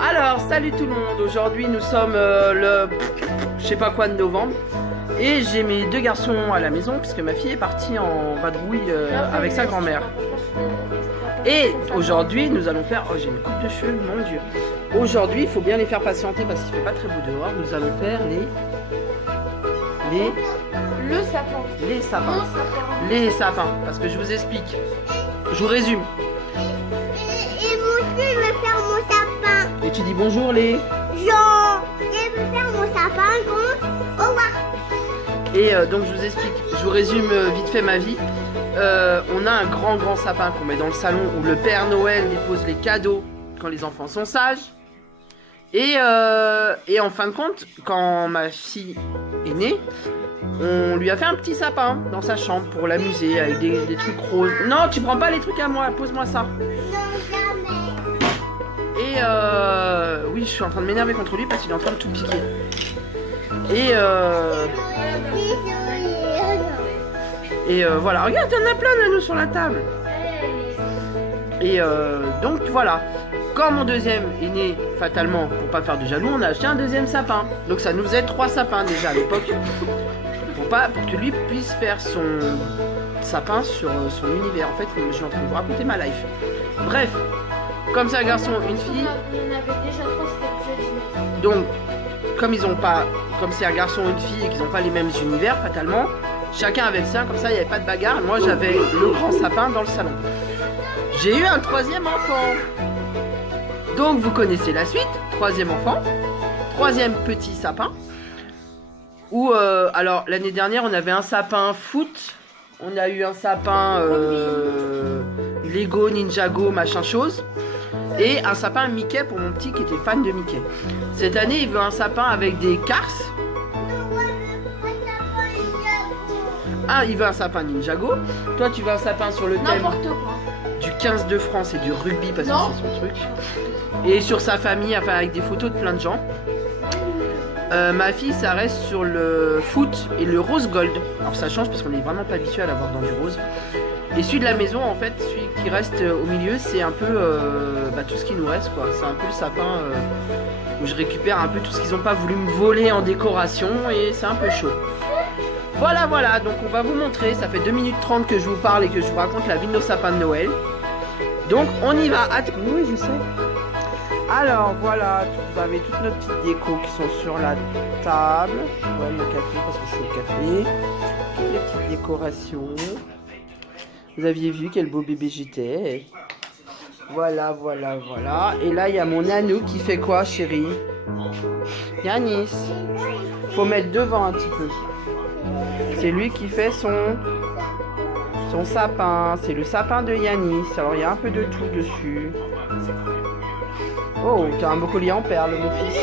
Alors, salut tout le monde. Aujourd'hui, nous sommes le je sais pas quoi de novembre. Et j'ai mes deux garçons à la maison puisque ma fille est partie en vadrouille avec sa grand-mère. Et aujourd'hui, nous allons faire... Oh, j'ai une coupe de cheveux, mon Dieu. Aujourd'hui, il faut bien les faire patienter parce qu'il fait pas très beau dehors. Nous allons faire Le sapin. les sapins. Les sapins. Parce que je vous explique. Je vous résume. Et mon fils veut faire mon sapin. Et tu dis bonjour les... Jean, je veux faire mon sapin. Au revoir. Et donc je vous explique, je vous résume vite fait ma vie. On a un grand sapin qu'on met dans le salon où le Père Noël dépose les cadeaux quand les enfants sont sages. Et en fin de compte, quand ma fille est née, on lui a fait un petit sapin dans sa chambre pour l'amuser avec des trucs roses. Non, tu prends pas les trucs à moi, pose-moi ça. Et oui, je suis en train de m'énerver contre lui parce qu'il est en train de tout piquer. Et voilà, regarde, t'en as plein Nanou sur la table. Et donc voilà, quand mon deuxième est né, fatalement, pour pas faire de jaloux, on a acheté un deuxième sapin. Donc ça nous faisait 3 sapins déjà à l'époque. Pour que lui puisse faire son sapin sur son univers. En fait, je suis en train de vous raconter ma life. Bref, comme c'est un garçon, une fille. Il y en avait déjà 3, c'était déjà 19. Donc, comme c'est un garçon et une fille et qu'ils n'ont pas les mêmes univers, fatalement, chacun avait le sien, comme ça il n'y avait pas de bagarre. Moi j'avais le grand sapin dans le salon. J'ai eu un 3e enfant. Donc vous connaissez la suite, 3e enfant, 3e petit sapin. Où, alors l'année dernière on avait un sapin foot, on a eu un sapin Lego, Ninjago, machin chose. Et un sapin Mickey pour mon petit qui était fan de Mickey. Cette année, il veut un sapin avec des Cars. Ah, il veut un sapin Ninjago. Toi, tu veux un sapin sur le thème du 15 de France et du rugby parce que c'est son truc. Et sur sa famille, enfin avec des photos de plein de gens. Ma fille, ça reste sur le foot et le rose gold. Alors ça change parce qu'on n'est vraiment pas habitué à l'avoir dans du rose. Et celui de la maison, en fait, celui qui reste au milieu, c'est un peu tout ce qui nous reste, quoi. C'est un peu le sapin où je récupère un peu tout ce qu'ils n'ont pas voulu me voler en décoration et c'est un peu chaud. Voilà, donc on va vous montrer. Ça fait 2 minutes 30 que je vous parle et que je vous raconte la vie de nos sapins de Noël. Donc on y va. Oui, je sais. Alors voilà, vous avez toutes nos petites décos qui sont sur la table. Je bois mon café parce que je suis au café. Toutes les petites décorations. Vous aviez vu quel beau bébé j'étais. Voilà. Et là, il y a mon Nanou qui fait quoi, chérie? Yanis. Faut mettre devant un petit peu. C'est lui qui fait son sapin. C'est le sapin de Yanis. Alors, il y a un peu de tout dessus. Oh, t'as un beau collier en perles, mon fils.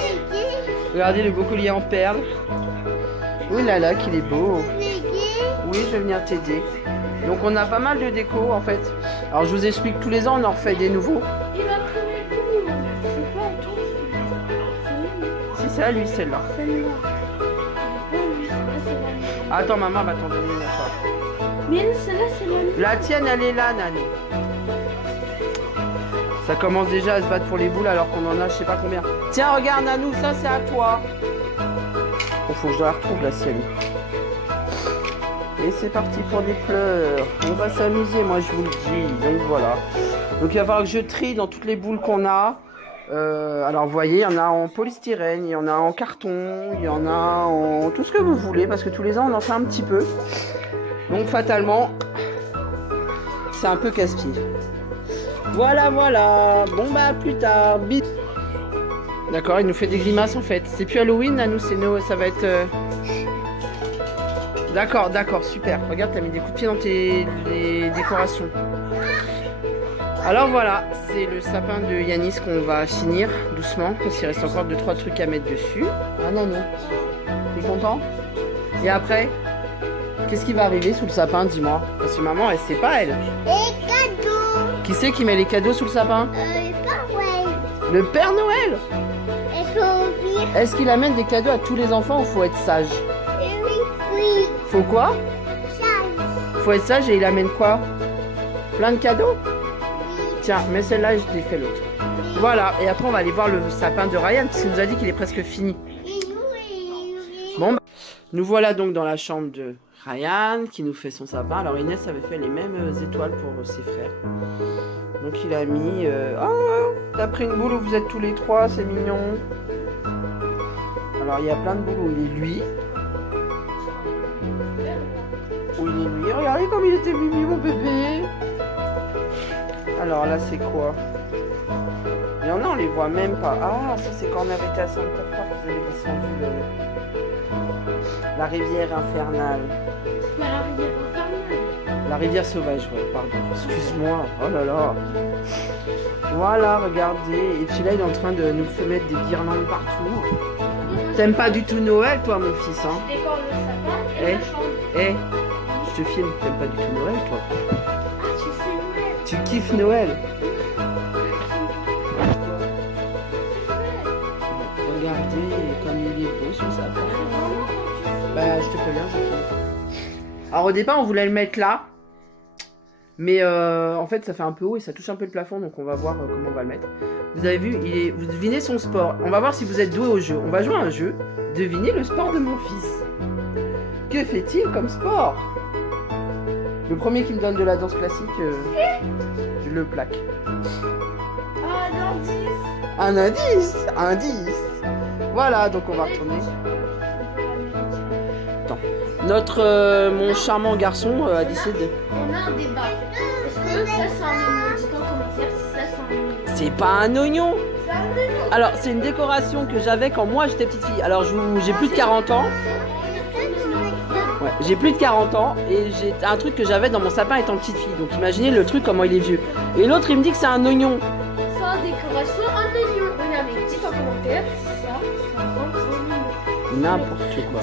Regardez le beau collier en perles. Oh là là, qu'il est beau. Oui, je vais venir t'aider. Donc on a pas mal de déco en fait. Alors je vous explique, tous les ans on en refait des nouveaux. Il va trouver tout. C'est pas tout. Si c'est à lui celle-là. Attends, maman va t'en donner une à toi. Mais celle-là c'est la mienne. La tienne elle est là, Nanou. Ça commence déjà à se battre pour les boules alors qu'on en a je sais pas combien. Tiens regarde Nanou, ça c'est à toi. Bon, faut que je la retrouve la sienne. Et c'est parti pour des pleurs. On va s'amuser, moi je vous le dis. Donc voilà. Donc il va falloir que je trie dans toutes les boules qu'on a. Alors vous voyez, il y en a en polystyrène, il y en a en carton, il y en a en tout ce que vous voulez. Parce que tous les ans on en fait un petit peu. Donc fatalement, c'est un peu casse-pied. Voilà. Bon bah à plus tard. Bisous. D'accord, il nous fait des grimaces en fait. C'est plus Halloween, là, nous c'est ça va être... D'accord, super. Regarde, t'as mis des coups de pied dans les décorations. Alors voilà, c'est le sapin de Yanis qu'on va finir doucement, parce qu'il reste encore 2-3 trucs à mettre dessus. Ah Nanou, t'es content? Et après, qu'est-ce qui va arriver sous le sapin, dis-moi? Parce que maman, elle sait pas, elle. Les cadeaux. Qui c'est qui met les cadeaux sous le sapin? Pas ouais. Le Père Noël. Et Est-ce qu'il amène des cadeaux à tous les enfants ou faut être sage? oui. Faut quoi? Sage. Faut être sage et il amène quoi? Plein de cadeaux? Tiens, mets celle-là et je t'ai fait l'autre. Voilà, et après on va aller voir le sapin de Ryan, parce qu'il nous a dit qu'il est presque fini. Bon, bah, nous voilà donc dans la chambre de Ryan, qui nous fait son sapin. Alors Inès avait fait les mêmes étoiles pour ses frères. Donc il a mis... Oh, t'as pris une boule où vous êtes tous les trois, c'est mignon. Alors il y a plein de boules où il est lui. Où il est lui. Regardez comme il était mimi mon bébé. Alors là c'est quoi? Il y en a, on les voit même pas. Ah, ça c'est quand on avait été à Center Park, vous avez descendu la rivière infernale. La rivière infernale. La rivière sauvage, ouais, pardon. Excuse-moi. Oh là là. Voilà, regardez. Et puis là, il est en train de nous mettre des guirlandes partout. T'aimes pas du tout Noël, toi, mon fils, hein? Je décore le sapin et la chambre. Eh, je te filme. T'aimes pas du tout Noël, toi? Ah, tu fais Noël. Tu kiffes Noël? Regardez comme il est beau, son sapin. Bah, je te préviens, je filme. Alors, au départ, on voulait le mettre là. Mais en fait, ça fait un peu haut et ça touche un peu le plafond, donc on va voir comment on va le mettre. Vous avez vu, vous devinez son sport. On va voir si vous êtes doué au jeu. On va jouer à un jeu. Devinez le sport de mon fils. Que fait-il comme sport? Le premier qui me donne de la danse classique, je le plaque. Un indice. Un indice. Voilà, donc on va retourner. Attends. Mon charmant garçon a décidé. On a un débat. Est-ce que ça c'est un oignon? Dites en commentaire si ça c'est un oignon. C'est pas un oignon. C'est un oignon. Alors, c'est une décoration que j'avais quand moi j'étais petite fille. Alors, j'ai plus de 40 ans. Ouais, j'ai plus de 40 ans et j'ai un truc que j'avais dans mon sapin étant petite fille. Donc, imaginez le truc, comment il est vieux. Et l'autre, il me dit que c'est un oignon. Sans décoration, un oignon. Regardez, dites en commentaire si ça ressemble à un oignon. N'importe quoi.